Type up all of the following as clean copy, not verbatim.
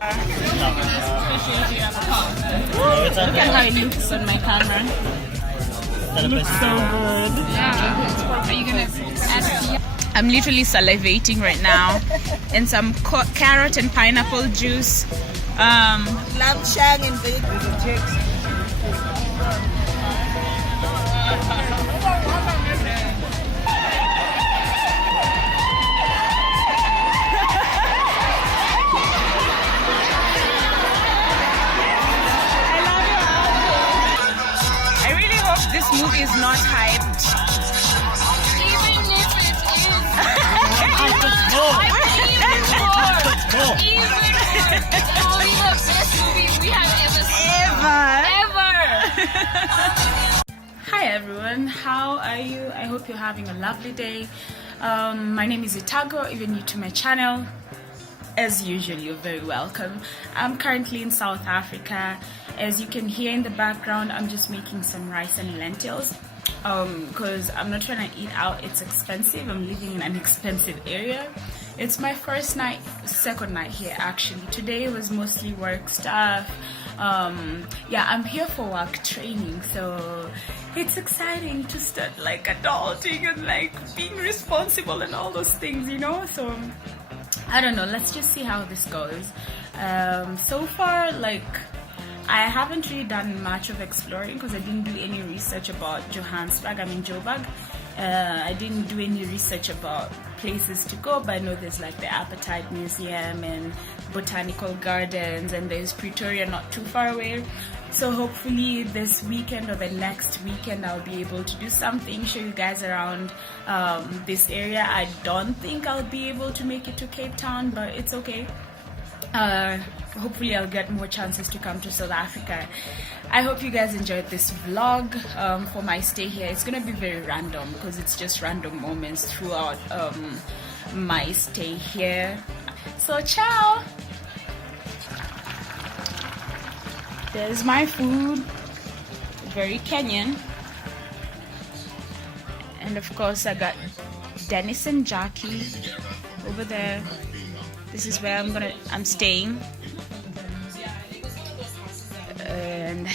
Look at how it looks on my camera. It looks so good. Yeah. Are you gonna add? I'm literally salivating right now, and some carrot and pineapple juice. Lamb shank and chicks. This movie is not hyped. Even if it is, I believe more. Even more. It's only the best movie we have ever seen. Ever. Hi everyone, how are you? I hope you're having a lovely day. My name is Itago. If you're new to my channel, as usual, you're very welcome. I'm currently in South Africa. As you can hear in the background, I'm just making some rice and lentils because I'm not trying to eat out. It's expensive. I'm living in an expensive area. It's my second night here actually. Today was mostly work stuff. Yeah, I'm here for work training, so it's exciting to start like adulting and like being responsible and all those things, you know. So I don't know, let's just see how this goes. So far, like, I haven't really done much of exploring because I didn't do any research about Johannesburg. I'm in Joburg. I didn't do any research about places to go, but I know there's like the Appetite Museum and Botanical Gardens, and there's Pretoria not too far away. So hopefully this weekend or the next weekend I'll be able to do something, show you guys around this area. I don't think I'll be able to make it to Cape Town, but it's okay. Hopefully I'll get more chances to come to South Africa. I hope you guys enjoyed this vlog for my stay here. It's gonna be very random because it's just random moments throughout my stay here. So ciao! There's my food, very Kenyan. And of course I got Dennis and Jackie over there. This is where I'm staying. And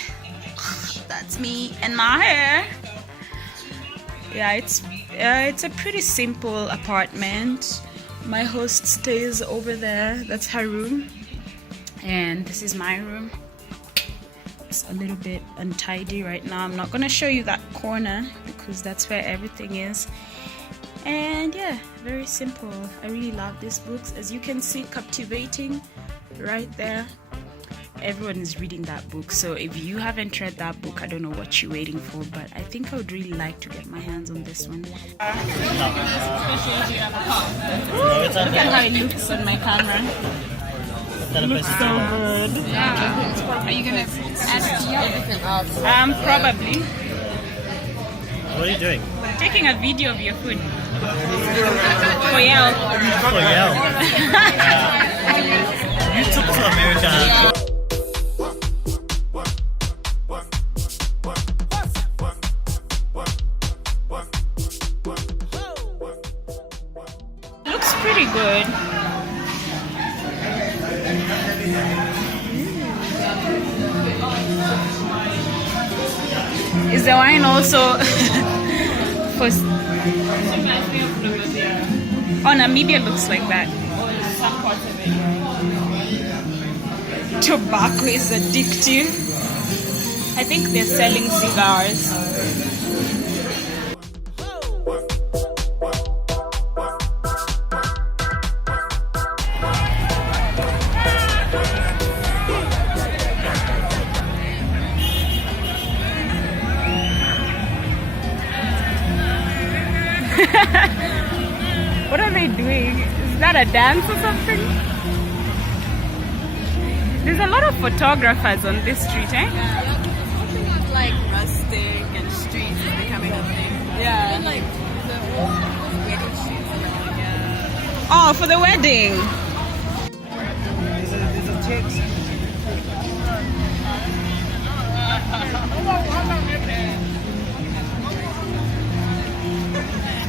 that's me and my hair. Yeah, it's a pretty simple apartment. My host stays over there. That's her room. And this is my room. It's a little bit untidy right now. I'm not gonna show you that corner because that's where everything is. And yeah, very simple. I really love these books. As you can see, captivating right there. Everyone is reading that book, so if you haven't read that book, I don't know what you're waiting for, but I think I would really like to get my hands on this one. Look at how it looks on my camera. It looks so good. Yeah. Are you gonna add? Probably. What are you doing? Taking a video of your food. For Yale. For Yale. You took to America. Looks pretty good. Is the wine also for? Oh, Namibia looks like that. Some parts of it. Tobacco is addictive. I think they're selling cigars. What are they doing? Is that a dance or something? There's a lot of photographers on this street, eh? Yeah, something of like rustic and streets is becoming a thing. Yeah. And like the wedding shoots and like, yeah. Oh, for the wedding. These are chicks.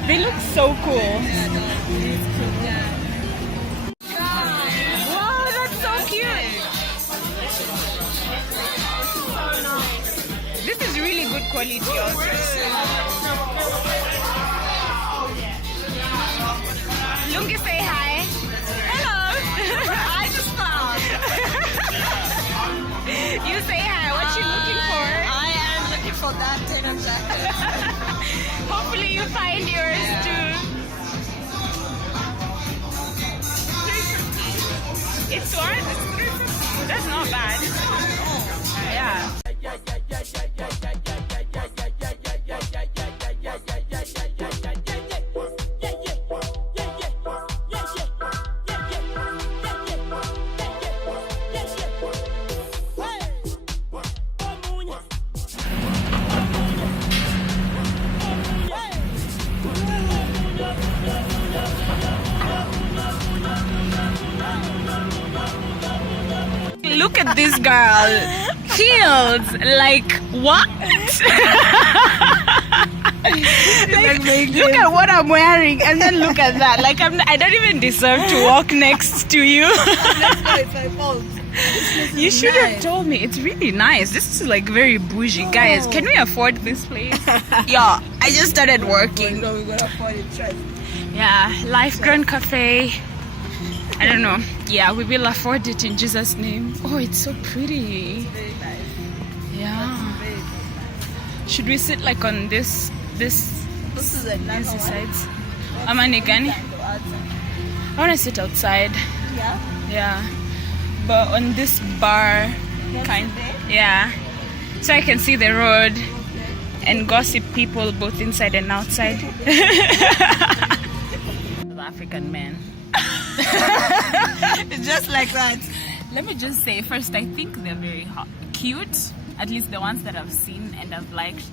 They look so cool. Wow, that's so cute. really good quality also. Lungi, say hi. Hello. I just found. You say hi. What you looking for? I am looking for that denim jacket. Hopefully you find yours too. It's what? That's not bad. Yeah. Look at this girl. Heels. Like, what? Look at what I'm wearing and then look at that. Like, I don't even deserve to walk next to you. Let's go, it's my fault. You should have told me. It's really nice. This is like very bougie. Guys, can we afford this place? Yeah, I just started working. No, we're gonna afford it, trust. Yeah, Life Grand Cafe. I don't know. Yeah, we will afford it in Jesus' name. Oh, it's so pretty. Very nice. Yeah. Very nice. Should we sit like on this This is a nice these one. sides? Amanigani? I want to sit outside. Yeah. Yeah. But on this bar kind. Yeah. So I can see the road and gossip people both inside and outside. African men. Just like that. Let me just say first, I think they're very cute. At least the ones that I've seen and I've liked.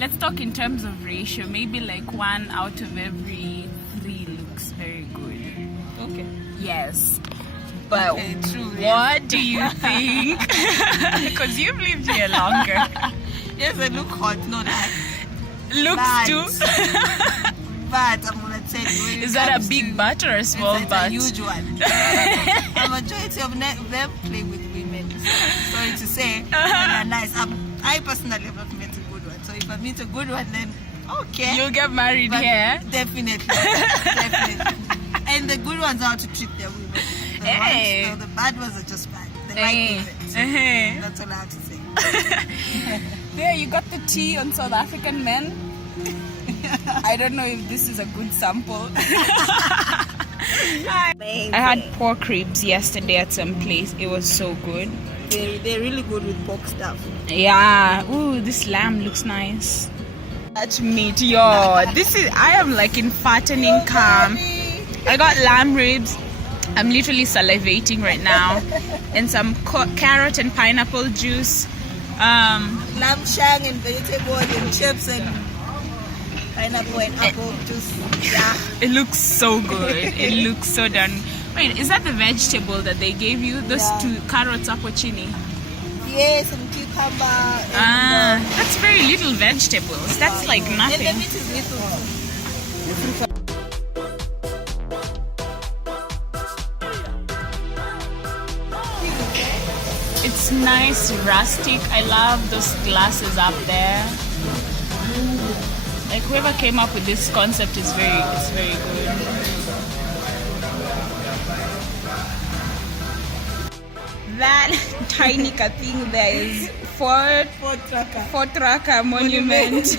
Let's talk in terms of ratio. Maybe like 1 out of every 3 looks very good. Okay. Yes. But Okay, true, what do you think? Because you've lived here longer. Yes, I look hot, not that. Looks But- too. But I'm gonna tell you. when it Is that a comes big to- butt or a small it's butt? a huge one. A majority of them play with women. Sorry to say, they're nice. I personally have not met a good one. So if I meet a good one, then okay. You'll get married But here. Definitely. Definitely. And the good ones are how to treat their women. The, Hey. ones, no, the bad ones are just bad. They Hey. like it. Uh-huh. That's all I have to say. There, you got the tea on South African men. I don't know if this is a good sample. I had pork ribs yesterday at some place. It was so good. They're really good with pork stuff. Yeah. Ooh, this lamb looks nice. That meat, yo. I am like in fattening camp. I got lamb ribs. I'm literally salivating right now. And some carrot and pineapple juice. Lamb shank and vegetable and chips and pineapple and apple juice. Yeah. It looks so good. It looks so done. Wait, is that the vegetable that they gave you? Those Yeah. 2 carrots, apple chini? Yes, and cucumber. Ah, that's very little vegetables. That's like And the nothing. meat is little. It's nice, rustic. I love those glasses up there. Like whoever came up with this concept is it's very good. That tiny thing there is Fort Tracker Monument.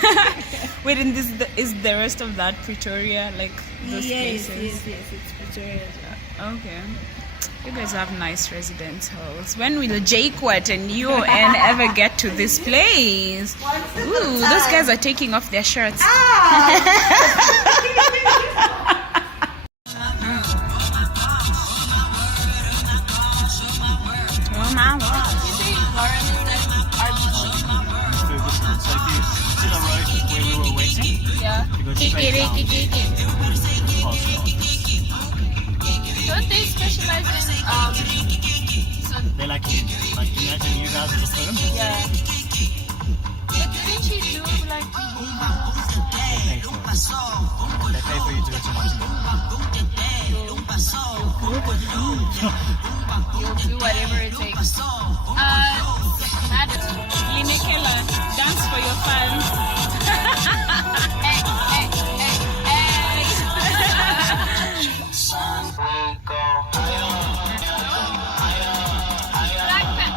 Wait, and this is the rest of that Pretoria, like those places. Yes, it's Pretoria. Okay. You guys have nice residence halls. When will Jaquat and you and ever get to this place? Ooh, those guys are taking off their shirts. Oh my God. Where we were waiting. Yeah. To go straight down. Don't they specialize in They're like imagine you guys as a firm. Yeah. but didn't she do like pay for it. They pay for you to go to Nottingham. You'll do whatever it takes. Linekela, dance for your fans. Hey, hey, hey, hey.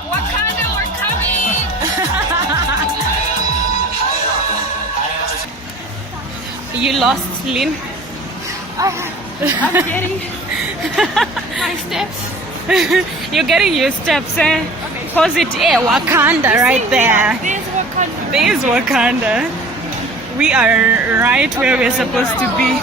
Wakanda, we're coming. You lost, Lynn. I'm getting my steps. You're getting your steps, eh? Pause it, Wakanda right there. There's Wakanda. There's Wakanda. We are right where we're supposed to be.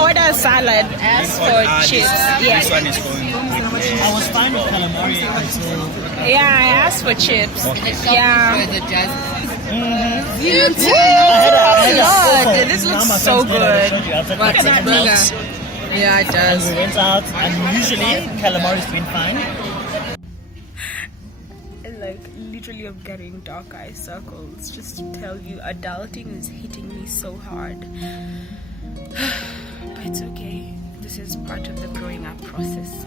Order a salad. Ask for chips. This one is going. I was fine with calamari until. Yeah, I asked for chips. Yeah. This looks so good. Look at that burger. Yeah, it does. We went out, and usually calamari's been fine. Like literally, I'm getting dark eye circles. Just to tell you, adulting is hitting me so hard. But it's okay. This is part of the growing up process.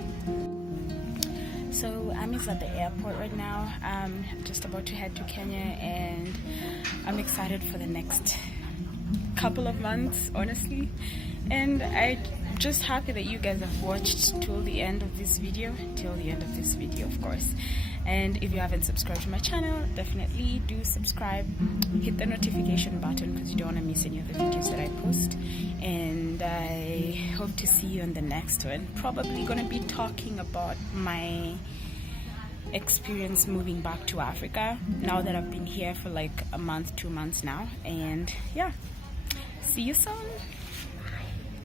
So Ami's at the airport right now. I'm just about to head to Kenya, and I'm excited for the next couple of months, honestly. And I'm just happy that you guys have watched till the end of this video, of course. And if you haven't subscribed to my channel, definitely do subscribe. Hit the notification button because you don't want to miss any of the videos that I post. And I hope to see you on the next one. Probably going to be talking about my experience moving back to Africa now that I've been here for like a month, 2 months now. And yeah, see you soon.